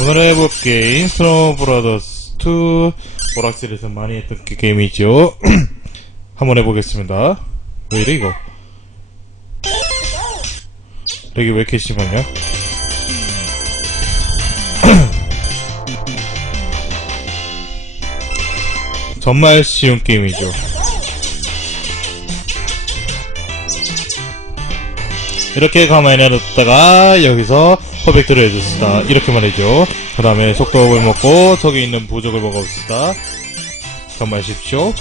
오늘 해볼 게임 스노우 브라더스 2 오락실에서 많이 했던 그 게임이죠. 한번 해보겠습니다. 왜 이래 이거? 렉이 왜 이렇게 심하냐? 정말 쉬운 게임이죠 이렇게 가만히 놔뒀다가 여기서 퍼펙트를 해줍시다. 이렇게 말이죠. 그 다음에 속도업을 먹고 저기 있는 부적을 먹어봅시다. 정말 쉽죠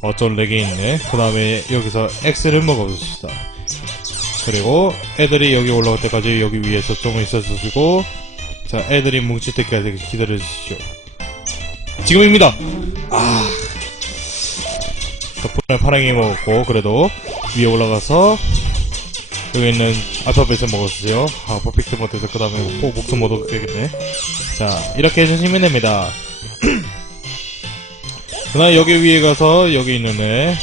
어쩐 렉이 있네. 그 다음에 여기서 X를 먹어봅시다. 그리고 애들이 여기 올라갈 때까지 여기 위에서 좀 있어주시고 자 애들이 뭉칠 때까지 기다려주십시오. 지금입니다. 아 덕분에 파랑이 먹었고 그래도 위에 올라가서 여기 있는 알파벳을 먹었어요. 아 퍼펙트 못해서 그 다음에 꼭 목숨 못 얻게 되겠네. 자 이렇게 해주시면 됩니다. 그 다음에 여기 위에 가서 여기 있는 애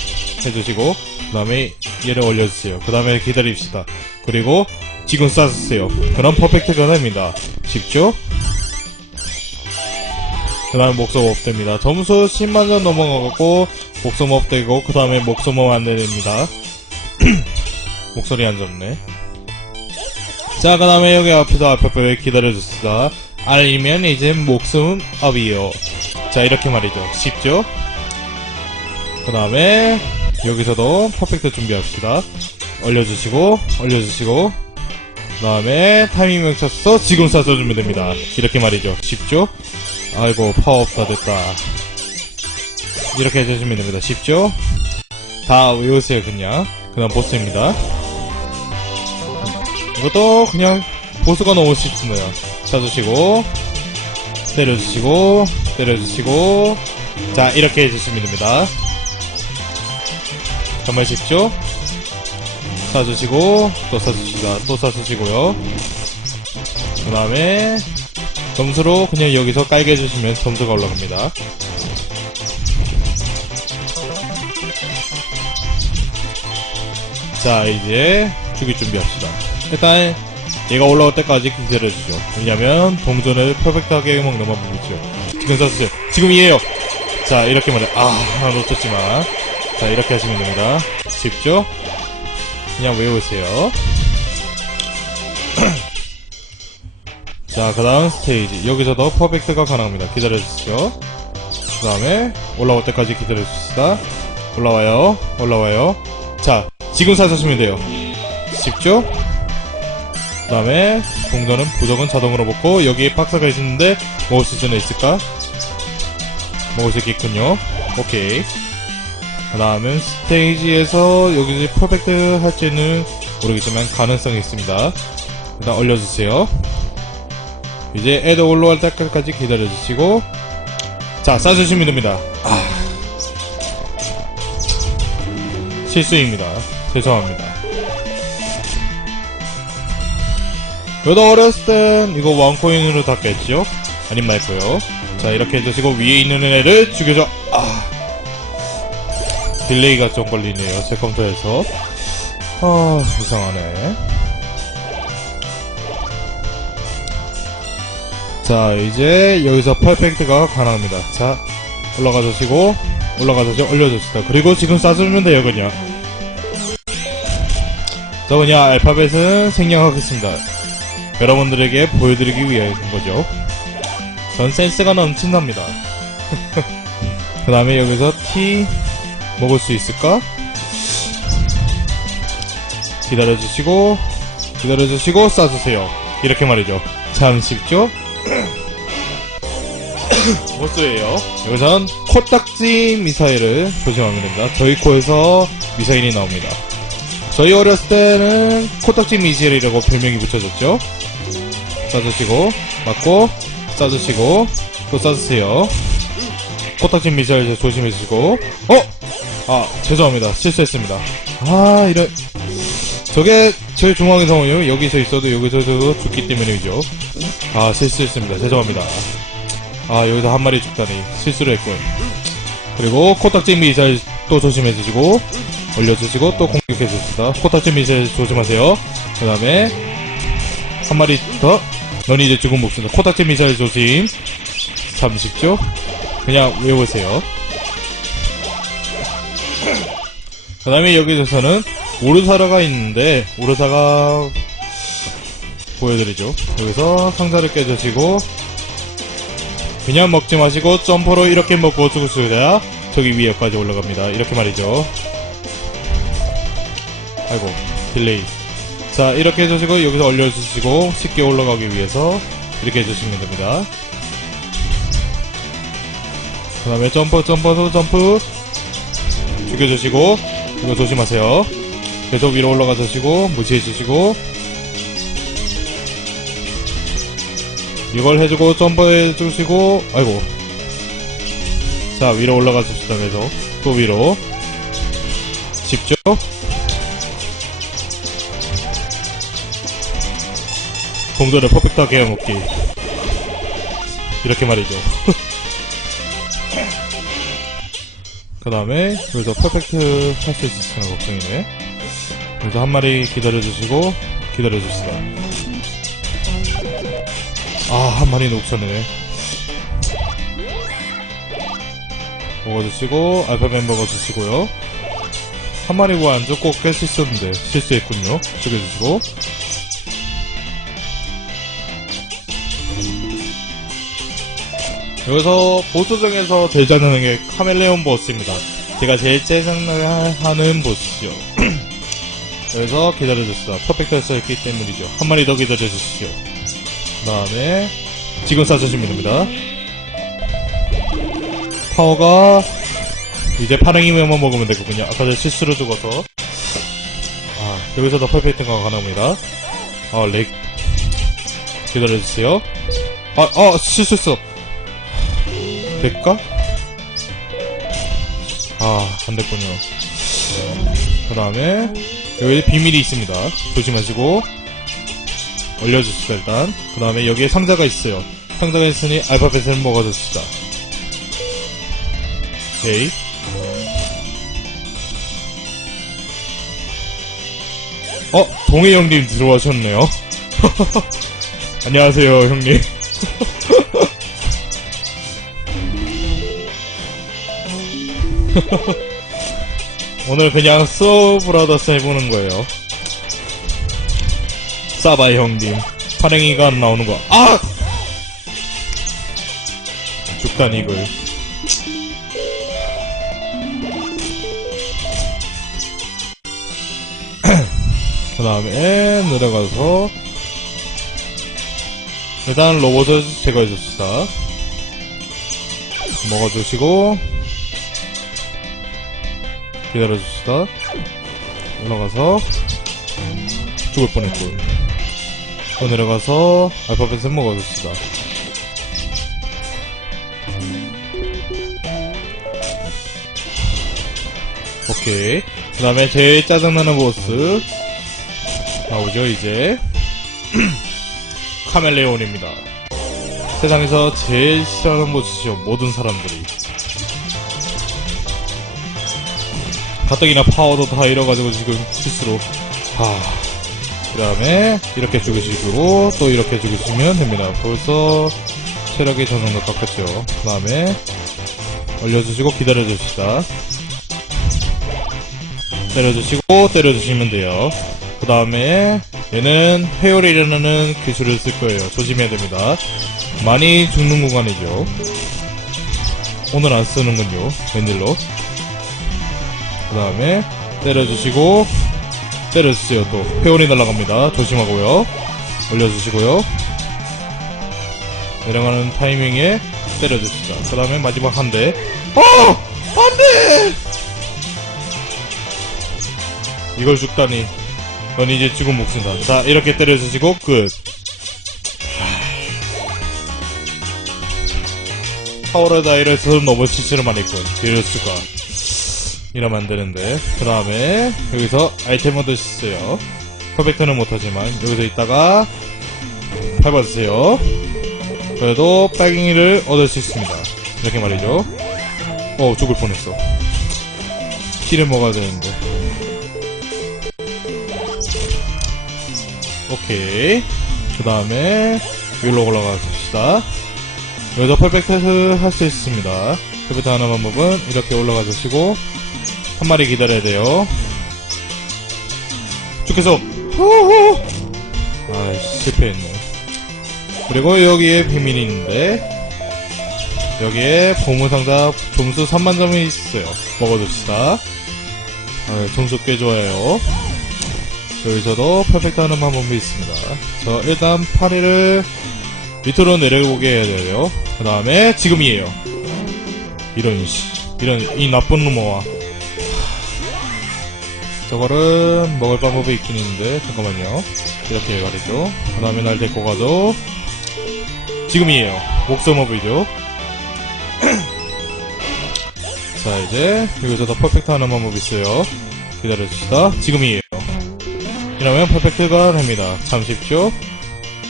해주시고 그 다음에 얘를 올려주세요. 그 다음에 기다립시다. 그리고 지금 쏴주세요. 그럼 퍼펙트가 됩니다. 쉽죠? 그 다음에 목숨 업됩니다. 점수 10만점 넘어가고 목숨 업되고 그 다음에 목숨 업 안 됩니다 목소리 안 좋네. 자 그 다음에 여기 앞에서 알파벳 기다려줍시다 알리면 이제 목숨 업이요. 자 이렇게 말이죠. 쉽죠? 그 다음에 여기서도 퍼펙트 준비합시다. 올려주시고 올려주시고. 그 다음에 타이밍 멈춰서 지금 쏴주면 됩니다. 이렇게 말이죠. 쉽죠? 아이고 파워업 다 됐다. 이렇게 해주시면 됩니다. 쉽죠? 다 외우세요 그냥 그 다음 보스입니다. 이것도 그냥 보스가 너무 쉽습니다. 쏴주시고 때려주시고 때려주시고. 자 이렇게 해주시면 됩니다. 정말 쉽죠? 쏴주시고 또 쏴주시다 또 쏴주시고요. 그 다음에 점수로 그냥 여기서 깔게 해주시면 점수가 올라갑니다 자 이제 죽일 준비합시다. 일단 얘가 올라올 때까지 기다려 주죠. 왜냐면 동전을 퍼펙트하게 먹는 방법이죠. 지금 쏴주세요 지금이에요. 자 이렇게 말해. 아 하나 놓쳤지만. 자 이렇게 하시면 됩니다. 쉽죠? 그냥 외우세요. 자 그 다음 스테이지. 여기서도 퍼펙트가 가능합니다. 기다려주시죠 그 다음에 올라올 때까지 기다려줍시다. 올라와요. 올라와요. 자 지금 사주시면 돼요. 쉽죠? 그 다음에 동전은 부적은 자동으로 먹고 여기에 박사가 있는데 먹을 수는 있을까? 먹을 수 있겠군요. 오케이. 그 다음은 스테이지에서 여기 퍼펙트 할지는 모르겠지만 가능성이 있습니다. 일단 올려주세요. 이제 애들 올라갈 때까지 기다려주시고. 자 쏴주시면 됩니다. 아. 실수입니다 죄송합니다. 저도 어렸을 땐 이거 원코인으로 닫겠죠 아님 말고요. 자 이렇게 해주시고 위에 있는 애를 죽여줘. 아. 딜레이가 좀 걸리네요 제 컴퓨터에서. 아 이상하네. 자 이제 여기서 퍼펙트가 가능합니다. 자 올라가 주시고 올라가 주시고 올려줍시다. 그리고 지금 쏴주면 돼요 그냥 저 그냥 알파벳은 생략하겠습니다. 여러분들에게 보여드리기 위한 거죠. 전 센스가 넘친답니다. 그 다음에 여기서 T 먹을 수 있을까? 기다려주시고 기다려주시고 쏴주세요. 이렇게 말이죠. 참 쉽죠? 보스예요. 여기선 코딱지 미사일을 조심하면 됩니다. 저희 코에서 미사일이 나옵니다 저희 어렸을 때는 코딱지 미사일이라고 별명이 붙여졌죠? 쏴주시고 맞고 쏴주시고 또 쏴주세요. 코딱지 미사일 조심해주시고. 어? 아 죄송합니다. 실수했습니다. 아 이런. 저게 제일 중앙의 상황이요. 여기서 있어도 여기서도 죽기 때문이죠. 아 실수했습니다. 죄송합니다. 아 여기서 한 마리 죽다니 실수를 했군. 그리고 코딱지 미사일 또 조심해주시고 올려주시고 또 공격해줍시다. 코타치 미세 조심하세요. 그 다음에 한 마리 더. 넌 이제 죽은 목숨다. 코타치 미사일 조심. 참 쉽죠? 그냥 외우세요. 그 다음에 여기서는 오르사라가 있는데 오르사가 보여드리죠. 여기서 상자를 깨주시고 그냥 먹지 마시고 점퍼로 이렇게 먹고 죽으셔야 저기 위에까지 올라갑니다. 이렇게 말이죠 아이고 딜레이. 자 이렇게 해주시고 여기서 올려주시고 쉽게 올라가기 위해서 이렇게 해주시면 됩니다. 그 다음에 점프 점퍼도 점프. 죽여주시고 이거 조심하세요. 계속 위로 올라가 주시고 무시해 주시고. 이걸 해주고 점프해 주시고 아이고. 자 위로 올라가 줍시다 계속. 또 위로. 쉽죠? 동전을 퍼펙트하게 해먹기. 이렇게 말이죠. 그 다음에 여기서 퍼펙트 할 수 있을지는 걱정이네 그래서 한 마리 기다려주시고 기다려줍시다. 아한 마리 놓쳤네. 먹어주시고 알파벳 먹어주시고요. 한 마리 안 죽고 깰 수 있었는데 실수했군요. 죽여주시고 여기서 보스 중에서 제일 짜증나는 게 카멜레온 보스입니다. 제가 제일 짜증나는 보스죠. 여기서 기다려주시다. 퍼펙트 했었기 때문이죠. 한 마리 더 기다려주시죠. 그 다음에 지금 쏴주시면 됩니다. 파워가 이제 파랭이면만 먹으면 되거든요. 아까 전 실수로 죽어서 아 여기서도 퍼펙트가 가능합니다. 아 렉. 기다려주세요. 아, 아 실수했어. 될까? 아, 안 됐군요. 그 다음에, 여기 비밀이 있습니다. 조심하시고, 올려주시다, 일단. 그 다음에 여기에 상자가 있어요. 상자가 있으니 알파벳을 먹어줍시다. 오케이. 어, 동해 형님 들어와셨네요. 안녕하세요, 형님. 오늘 그냥 소브라더스 해보는 거예요. 싸바 형님. 파랭이가 안 나오는 거. 아! 죽단 이글. 그 다음에 내려가서 일단 로봇을 제거해줍시다. 먹어주시고 기다려줍시다. 올라가서 죽을 뻔했군. 또 내려가서 알파벳을 먹어줍시다. 오케이. 그 다음에 제일 짜증나는 보스 나오죠 이제 카멜레온입니다. 세상에서 제일 싫어하는 보스죠 모든 사람들이. 가뜩이나 파워도 다 잃어가지고 지금 실수로 하... 그 다음에 이렇게 죽으시고 또 이렇게 죽으시면 됩니다. 벌써 체력이 저는 것 깎았죠. 그 다음에 올려주시고 기다려줍시다. 때려주시고 때려주시면 돼요. 그 다음에 얘는 회오리라는 기술을 쓸 거예요. 조심해야 됩니다. 많이 죽는 구간이죠. 오늘 안 쓰는군요. 웬일로 그 다음에 때려주시고 때려주세요. 또 회오리 날아갑니다. 조심하고요. 올려주시고요. 내려가는 타이밍에 때려줍시다. 그 다음에 마지막 한대. 어! 안돼! 이걸 죽다니. 넌 이제 죽은 목숨다. 자 이렇게 때려주시고 끝. 파워레다이를 너무 실수를 많이 했군. 수가 이러면 안 되는데 그 다음에 여기서 아이템 얻으셨어요 퍼펙트는 못하지만 여기서 있다가 밟아주세요 그래도 빨갱이를 얻을 수 있습니다 이렇게 말이죠 어 죽을 뻔했어 키를 먹어야 되는데. 오케이. 그 다음에, 위로 올라가 줍시다. 여기서 퍼펙트 할 수 있습니다. 퍼펙트 하는 방법은 이렇게 올라가 주시고, 한 마리 기다려야 돼요. 쭉 해서, 호호! 아이, 실패했네. 그리고 여기에 비밀이 있는데, 여기에 보물상자 점수 3만 점이 있어요. 먹어줍시다. 아, 점수 꽤 좋아요. 여기서도 퍼펙트 하는 방법이 있습니다. 저 일단 파리를 밑으로 내려오게 해야 돼요. 그 다음에 지금이에요. 이런 씨, 이런 이 나쁜 놈아. 저거를 먹을 방법이 있긴 있는데 잠깐만요. 이렇게 말이죠. 그 다음에 날 데리고 가죠. 지금이에요. 목숨업이죠. 자 이제 여기서 더 퍼펙트 하는 방법이 있어요. 기다려줍시다. 지금이에요. 이러면 퍼펙트가 됩니다. 잠시십시오.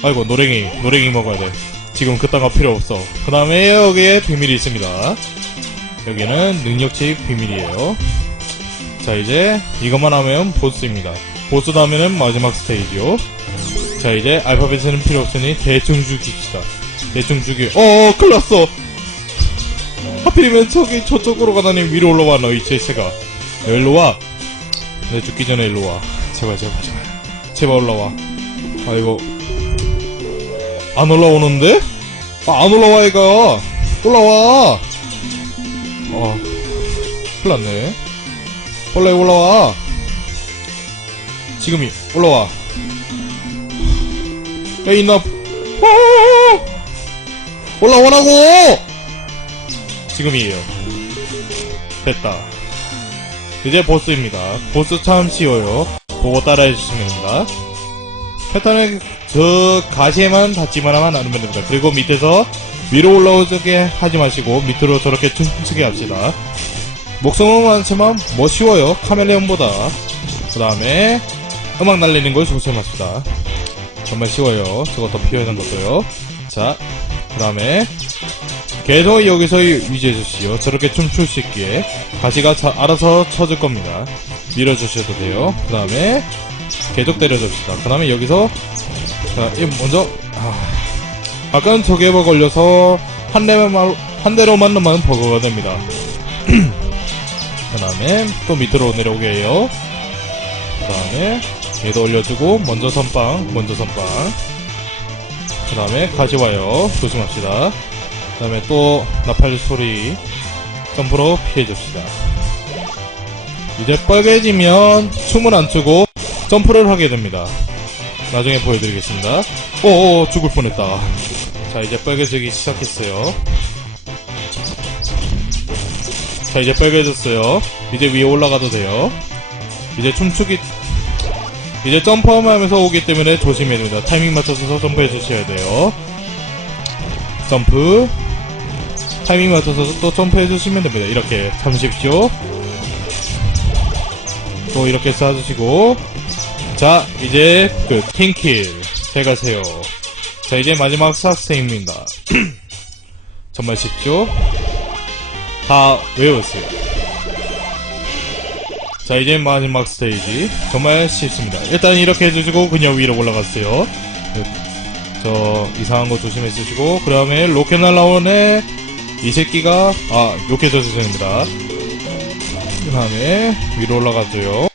아이고 노랭이 노랭이 먹어야 돼. 지금 그딴 거 필요 없어. 그 다음에 여기에 비밀이 있습니다. 여기는 능력치 비밀이에요. 자 이제 이것만 하면 보스입니다. 보스 다음에는 마지막 스테이지요. 자 이제 알파벳은 필요 없으니 대충 죽입시다. 대충 죽여. 어어 큰일났어. 하필이면 저기 저쪽으로 가다니 위로 올라와 너이 제새가. 일로 와. 내 죽기 전에 일로 와. 제발 제발 제발. 제발 올라와. 아이고 안 올라오는데? 아, 안 올라와, 얘가. 올라와. 어, 큰일 났네. 원래 올라와. 지금이, 올라와. 야, 이나, 어! 올라오라고! 지금이에요. 됐다. 이제 보스입니다. 보스 참 쉬워요. 보고 따라해주시면 됩니다. 패턴은 저 가시에만 닿지만 하면 안 됩니다. 그리고 밑에서 위로 올라오게 하지 마시고 밑으로 저렇게 춤추게 합시다. 목숨은 많지만 뭐 쉬워요. 카멜레온보다. 그 다음에 음악 날리는 걸 조심합시다. 정말 쉬워요. 저거 더 피하는 것도요. 자, 그 다음에 계속 여기서 유지해 주시오. 저렇게 춤출 수 있기에 가시가 자- 알아서 쳐줄 겁니다. 밀어주셔도 돼요. 그 다음에 계속 때려줍시다. 그 다음에 여기서 자, 이 먼저 아, 아까는 저게버 걸려서 한 대만 한 대로 맞는 버거가 됩니다. 그 다음에 또 밑으로 내려오게 해요. 그 다음에 얘도 올려주고 먼저 선빵, 먼저 선빵. 그 다음에 가시 와요. 조심합시다. 그 다음에 또 나팔 소리 점프로 피해줍시다. 이제 빨개지면 춤을 안 추고 점프를 하게 됩니다. 나중에 보여드리겠습니다. 오오 죽을 뻔했다. 자 이제 빨개지기 시작했어요. 자 이제 빨개졌어요. 이제 위에 올라가도 돼요. 이제 춤추기 이제 점프하면서 오기 때문에 조심해야 됩니다. 타이밍 맞춰서 점프해 주셔야 돼요. 점프 타이밍 맞춰서 또 점프해 주시면 됩니다. 이렇게 잠시십시오. 또 이렇게 쏴주시고 자 이제 끝 킹킬 잘 가세요 자 이제 마지막 사스테입니다 정말 쉽죠? 다 외우세요 자 이제 마지막 스테이지 정말 쉽습니다 일단 이렇게 해주시고 그냥 위로 올라갔어요 저 이상한 거 조심해 주시고 그 다음에 로켓 날라오네 이 새끼가 아 로켓 됩니다 그 다음에 위로 올라가줘요.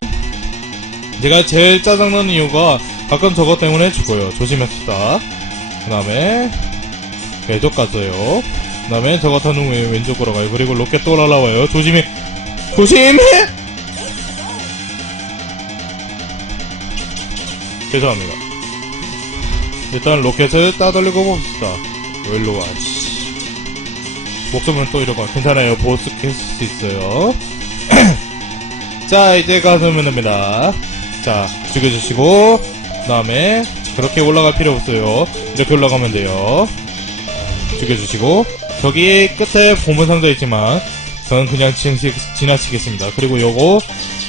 제가 제일 짜증나는 이유가 가끔 저것 때문에 죽어요. 조심합시다. 그 다음에 계속 가줘요. 그 다음에 저거 타는 후에 왼쪽으로 가요. 그리고 로켓 또 날라와요. 조심해. 조심해! 죄송합니다. 일단 로켓을 따돌리고 봅시다. 어, 일로 와. 씨. 목숨은 또 이러고 괜찮아요. 보스 깰 수 있어요. 자, 이제 가서면 됩니다. 자, 죽여주시고, 그 다음에, 그렇게 올라갈 필요 없어요. 이렇게 올라가면 돼요. 죽여주시고, 저기 끝에 보문상자 있지만, 저는 그냥 지, 지나치 겠습니다. 그리고 요거,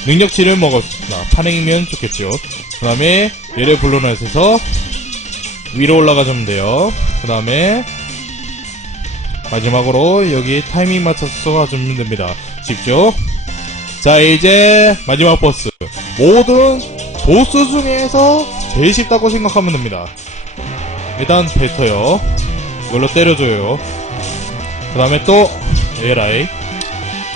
능력치를 먹었습니다. 파행이면 좋겠죠. 그 다음에, 얘를 불러내서, 위로 올라가주면 돼요. 그 다음에, 마지막으로, 여기 타이밍 맞춰서 가주면 됩니다. 쉽죠? 자, 이제 마지막 보스. 모든 보스 중에서 제일 쉽다고 생각하면 됩니다. 일단 뱉어요. 이걸로 때려줘요. 그 다음에 또 에라이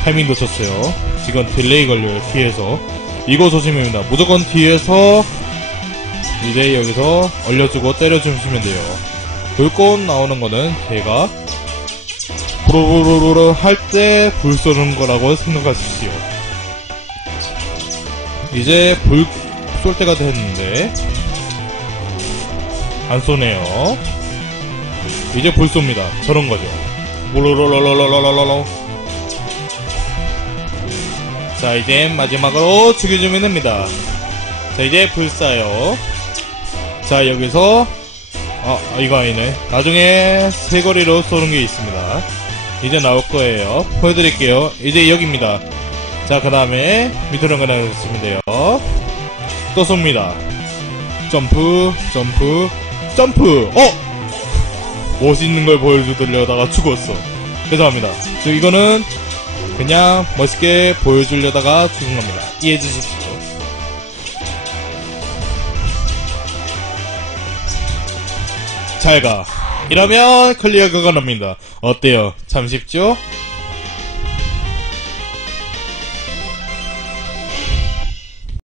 타이밍 놓쳤어요. 지금 딜레이 걸려요. 뒤에서. 이거 조심입니다. 무조건 뒤에서 이제 여기서 얼려주고 때려주시면 돼요. 불꽃 나오는 거는 걔가 부르르르르 할때 불 쏘는 거라고 생각하십시오. 이제 불 쏠 때가 됐는데 안 쏘네요. 이제 불 쏩니다. 저런 거죠. 부르르르르르르르르 자 이제 마지막으로 죽여주면 됩니다. 자 이제 불 쏴요. 자 여기서 아 이거 아니네. 나중에 세거리로 쏘는 게 있습니다. 이제 나올 거예요. 보여드릴게요. 이제 여기입니다. 자, 그 다음에 밑으로 가나주시면 돼요. 또 쏩니다. 점프, 점프, 점프! 어! 멋있는 걸 보여주려다가 죽었어. 죄송합니다. 저 이거는 그냥 멋있게 보여주려다가 죽은 겁니다. 이해해 주십시오. 잘 가. 이러면 클리어가 가 납니다. 어때요? 참 쉽죠?